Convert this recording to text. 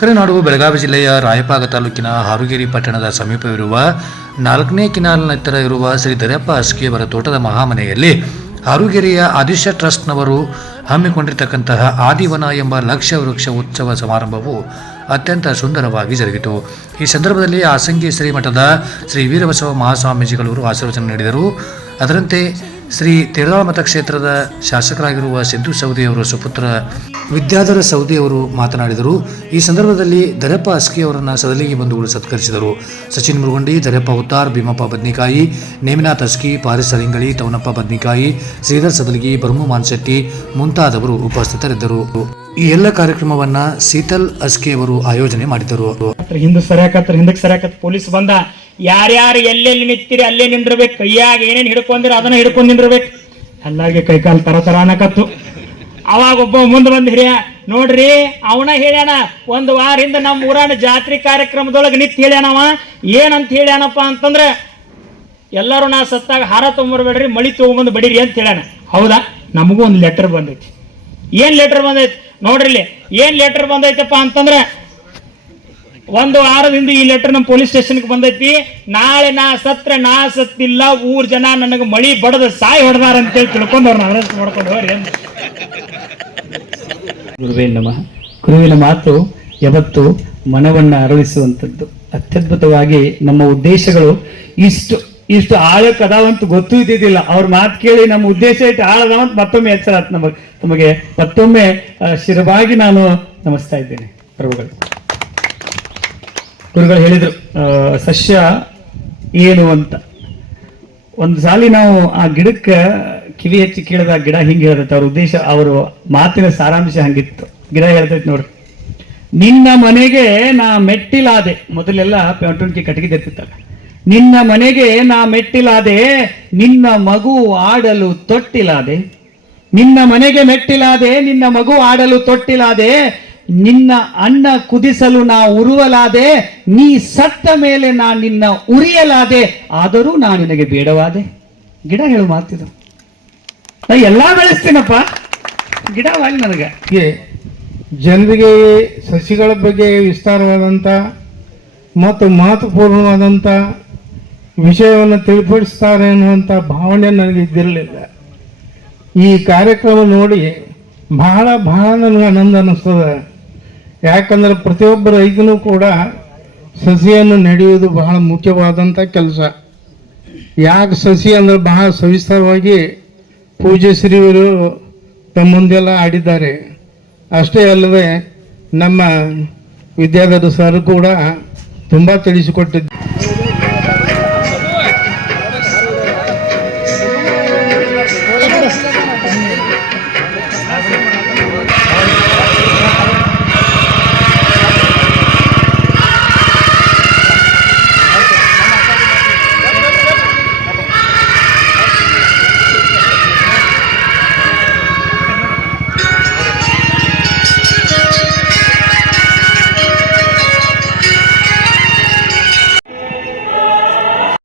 ಸಕ್ಕರೆ ನಾಡು ಬೆಳಗಾವಿ ಜಿಲ್ಲೆಯ ರಾಯಪಾಗ ತಾಲೂಕಿನ ಹಾರುಗೇರಿ ಪಟ್ಟಣದ ಸಮೀಪವಿರುವ ನಾಲ್ಕನೇ ಕಿನಾಲ್ನ ಎತ್ತರ ಇರುವ ಶ್ರೀ ದರ್ಯಪ್ಪ ಅಸ್ಕಿಯವರ ತೋಟದ ಮಹಾಮನೆಯಲ್ಲಿ ಹಾರುಗೇರಿಯ ಆದಿಶ ಟ್ರಸ್ಟ್ನವರು ಹಮ್ಮಿಕೊಂಡಿರ್ತಕ್ಕಂತಹ ಆದಿವನ ಎಂಬ ಲಕ್ಷ ವೃಕ್ಷ ಉತ್ಸವ ಸಮಾರಂಭವು ಅತ್ಯಂತ ಸುಂದರವಾಗಿ ಜರುಗಿತು. ಈ ಸಂದರ್ಭದಲ್ಲಿ ಆಸಂಗಿ ಶ್ರೀಮಠದ ಶ್ರೀ ವೀರಬಸವ ಮಹಾಸ್ವಾಮೀಜಿಗಳವರು ಆಶೀರ್ವಚನ ನೀಡಿದರು. ಅದರಂತೆ ಶ್ರೀ ತಿರುನಾಳ ಮತಕ್ಷೇತ್ರದ ಶಾಸಕರಾಗಿರುವ ಸಿದ್ದು ಸೌದಿಯವರ ಸುಪುತ್ರ ವಿದ್ಯಾಧರ ಸೌದಿಯವರು ಮಾತನಾಡಿದರು. ಈ ಸಂದರ್ಭದಲ್ಲಿ ದರಪ್ಪ ಅಸ್ಕಿ ಅವರನ್ನು ಸದಲಿಗೆ ಬಂಧುಗಳು ಸತ್ಕರಿಸಿದರು. ಸಚಿನ್ ಮುರುಗುಂಡಿ ದರಪ್ಪ ಉತ್ತಾರ್ ಭೀಮಪ್ಪ ಬದ್ನಿಕಾಯಿ, ನೇಮಿನಾಥ್ ಅಸ್ಕಿ, ಪಾರಿಸ್ ಅಲಿಂಗಳಿ, ತವನಪ್ಪ ಬದ್ನಿಕಾಯಿ, ಶ್ರೀಧರ್ ಸದಲಿಗಿ ಮಾನ್ಶೆಟ್ಟಿ ಮುಂತಾದವರು ಉಪಸ್ಥಿತರಿದ್ದರು. ಈ ಎಲ್ಲ ಕಾರ್ಯಕ್ರಮವನ್ನ ಶೀತಲ್ ಅಸ್ಕಿ ಅವರು ಆಯೋಜನೆ ಮಾಡಿದರು ಹಿಂದಕ್ಕೆ ಸರಿಯಾಕತ್ ಪೊಲೀಸ್ ಬಂದ. ಯಾರ್ಯಾರು ಎಲ್ಲೆಲ್ಲಿ ನಿಂತಿರಿ ಅಲ್ಲೇ ನಿಂದಿರ್ಬೇಕು. ಕೈಯಾಗ ಏನೇನು ಹಿಡ್ಕೊಂಡಿರ ಅದನ್ನ ಹಿಡ್ಕೊಂಡು ನಿಂದಿರ್ಬೇಕು. ಅಲ್ಲಾಗೆ ಕೈ ಕಾಲು ತರ ತರ ಅನ್ನಕತ್ತು ಅವಾಗ ಒಬ್ಬ ಮುಂದೆ ಬಂದ್ ಹಿರಿಯ, ನೋಡ್ರಿ, ಅವನ ಹೇಳ್ಯಾನ, ಒಂದು ಹಿಂದೆ ನಮ್ಮ ಊರಾನ ಜಾತ್ರೆ ಕಾರ್ಯಕ್ರಮದೊಳಗೆ ನಿಂತು ಹೇಳ್ಯಾನವ. ಏನಂತ ಹೇಳ್ಯಾನಪ್ಪ ಅಂತಂದ್ರೆ, ಎಲ್ಲರೂ ನಾ ಸತ್ತಾಗ ಹಾರ ತೊಗೊಂಬರ್ಬೇಡ್ರಿ ಮಳಿ ತೊಗೊಂಬಂದು ಬಡೀರಿ ಅಂತ ಹೇಳ್ಯಾನ. ಹೌದಾ? ನಮಗೂ ಒಂದು ಲೆಟರ್ ಬಂದೈತಿ. ಏನು ಲೆಟರ್ ಬಂದೈತಿ? ನೋಡ್ರಿ ಏನ್ ಲೆಟರ್ ಬಂದೈತಪ್ಪ ಅಂತಂದ್ರೆ ಒಂದು ವಾರದಿಂದ ಈ ಲೆಟರ್ ನಮ್ಮ ಪೊಲೀಸ್ ಸ್ಟೇಷನ್ಗೆ ಬಂದೈತಿ. ನಾಳೆ ನಾ ಸತ್ರ, ನಾ ಸತ್ತಿಲ್ಲ, ಊರ್ ಜನ ನನಗೆ ಮಳಿ ಬಡದ ಸಾಯಿ ಹೊಡೆದಾರ ಅಂತ ಹೇಳಿ ಅವ್ರನ್ನ ಅರೆಸ್ಟ್ ಮಾಡ್ಕೊಂಡು ಹೋಗ್ರಿ ಗುರುವೇ ನಮಃ. ಗುರುವಿನ ಮಾತು ಯಾವತ್ತು ಮನವನ್ನ ಅರಳಿಸುವಂಥದ್ದು. ಅತ್ಯದ್ಭುತವಾಗಿ ನಮ್ಮ ಉದ್ದೇಶಗಳು ಇಷ್ಟು ಇಷ್ಟು ಆಳಕ್ಕೆ ಅದಾವಂತ ಗೊತ್ತೂ ಇದ್ದಿದ್ದಿಲ್ಲ. ಅವ್ರ ಮಾತು ಕೇಳಿ ನಮ್ಮ ಉದ್ದೇಶ ಇಟ್ಟು ಆಳದಾವಂತ ಮತ್ತೊಮ್ಮೆ ಎಚ್ಚರ ನಮಗೆ ನಮಗೆ ಮತ್ತೊಮ್ಮೆ ಶಿರವಾಗಿ ನಾನು ನಮಸ್ತಾ ಇದ್ದೇನೆ. ಪ್ರಭುಗಳು ಗುರುಗಳು ಹೇಳಿದ್ರು ಸಸ್ಯ ಏನು ಅಂತ. ಒಂದು ಸಾಲಿ ನಾವು ಆ ಗಿಡಕ್ಕೆ ಕಿವಿ ಹೆಚ್ಚಿ ಕೇಳಿದ ಗಿಡ ಹಿಂಗೆ ಹೇಳ್ತೈತೆ ಅವ್ರ ಉದ್ದೇಶ, ಅವರು ಮಾತಿನ ಸಾರಾಂಶ ಹಂಗಿತ್ತು. ಗಿಡ ಹೇಳ್ತೈತೆ ನೋಡ್ರಿ. ನಿನ್ನ ಮನೆಗೆ ನಾ ಮೆಟ್ಟಿಲಾದೆ, ಮೊದಲೆಲ್ಲ ಕಟ್ಟಿಗೆ ಇರ್ತಿತ್ತಲ್ಲ ನಿನ್ನ ಮನೆಗೆ ನಾ ಮೆಟ್ಟಿಲಾದೆ, ನಿನ್ನ ಮಗು ಆಡಲು ತೊಟ್ಟಿಲಾದೆ. ನಿನ್ನ ಮನೆಗೆ ಮೆಟ್ಟಿಲಾದೆ, ನಿನ್ನ ಮಗು ಆಡಲು ತೊಟ್ಟಿಲಾದೆ ನಿನ್ನ ಅನ್ನ ಕುದಿಸಲು ನಾ ಉರುವಲಾದೆ, ನೀ ಸತ್ತ ಮೇಲೆ ನಾ ನಿನ್ನ ಉರಿಯಲಾದೆ, ಆದರೂ ನಾ ನಿನಗೆ ಬೇಡವಾದೆ. ಗಿಡ ಹೇಳು ಮಾತಿದು. ನಾ ಎಲ್ಲಾ ಬೆಳೆಸ್ತೀನಪ್ಪ. ಗಿಡವಾಗಿ ನನಗೆ. ಜನರಿಗೆ ಸಸಿಗಳ ಬಗ್ಗೆ ವಿಸ್ತಾರವಾದಂಥ ಮತ್ತು ಮಹತ್ವಪೂರ್ಣವಾದಂಥ ವಿಷಯವನ್ನು ತಿಳಿಪಡಿಸ್ತಾರೆ ಅನ್ನುವಂಥ ಭಾವನೆ ನನಗೆ ಇದ್ದಿರಲಿಲ್ಲ. ಈ ಕಾರ್ಯಕ್ರಮ ನೋಡಿ ಬಹಳ ಬಹಳ ನನಗೆ ಆನಂದ ಅನ್ನಿಸ್ತದೆ ಯಾಕಂದ್ರೆ ಪ್ರತಿಯೊಬ್ಬ ರೈತನು ಕೂಡ ಸಸಿಯನ್ನು ನಡೆಯುವುದು ಬಹಳ ಮುಖ್ಯವಾದಂಥ ಕೆಲಸ. ಯಾಕೆ ಸಸಿ ಅಂದರೆ ಬಹಳ ಸವಿಸ್ತಾರವಾಗಿ ಪೂಜೆ ಶ್ರೀವರು ತಮ್ಮೊಂದೆಲ್ಲ ಆಡಿದ್ದಾರೆ. ಅಷ್ಟೇ ಅಲ್ಲದೆ ನಮ್ಮ ವಿದ್ಯಾಧರ ಸರ್ ಕೂಡ ತುಂಬ ತಿಳಿಸಿಕೊಟ್ಟಿದ್ದು